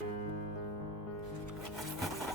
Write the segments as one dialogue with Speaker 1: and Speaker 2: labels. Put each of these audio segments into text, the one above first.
Speaker 1: Thank
Speaker 2: you.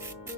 Speaker 2: thank you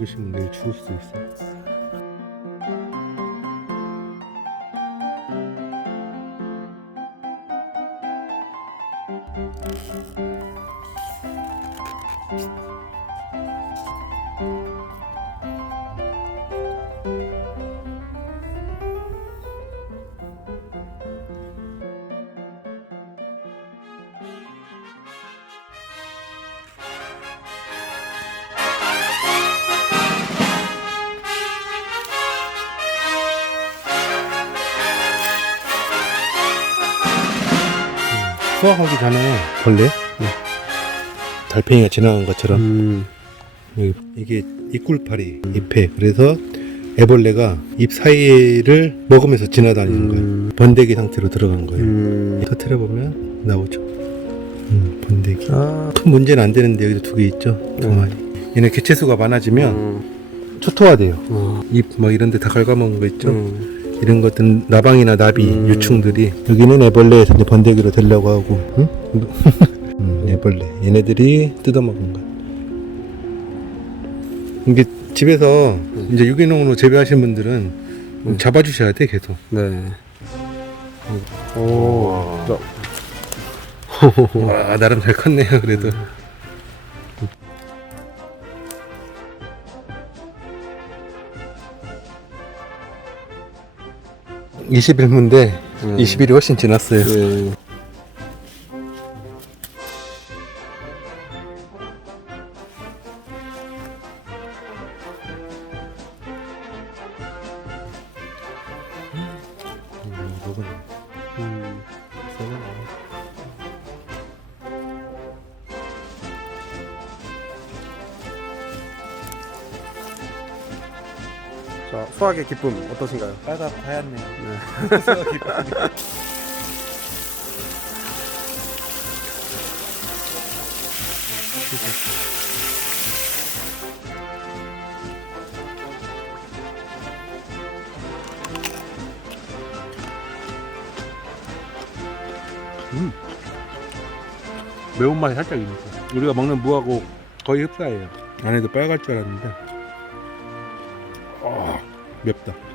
Speaker 2: 드시면 내일 죽을 수도 있어요. 수확하기 전에 벌레 네. 달팽이가 지나간 것처럼
Speaker 3: 음.
Speaker 2: 여기 이게 입꿀파리 음. 잎에 그래서 애벌레가 잎 사이를 먹으면서 지나다니는 음. 거예요. 번데기 상태로 들어간 거예요.
Speaker 1: 음.
Speaker 2: 터트려 보면 나오죠. 음, 번데기.
Speaker 1: 아.
Speaker 2: 큰 문제는 안 되는데 여기도 두 개 있죠.
Speaker 1: 네.
Speaker 2: 두 마리. 얘네 개체수가 많아지면
Speaker 1: 음.
Speaker 2: 초토화돼요.
Speaker 1: 음.
Speaker 2: 잎막 이런데 다 갉아먹은 거 있죠.
Speaker 1: 음.
Speaker 2: 이런 것들은 나방이나 나비
Speaker 1: 음.
Speaker 2: 유충들이 여기는 애벌레에서 이제 번데기로 되려고 하고 응? 음, 애벌레 얘네들이 뜯어먹은 거 이게 집에서 이제 유기농으로 재배하시는 분들은
Speaker 1: 음.
Speaker 2: 잡아주셔야 돼 계속
Speaker 1: 네. 오. 나-
Speaker 2: 와 나름 잘 컸네요 그래도 (21분인데)
Speaker 1: 음.
Speaker 2: 20일이 훨씬 지났어요
Speaker 1: 네. 자, 수학의 기쁨 어떠신가요?
Speaker 2: 바다 하얗네 음. 매운맛이 살짝 있네. 우리가 먹는 무하고 거의 흡사해요. 안에도 빨갈 줄 알았는데. 아 맵다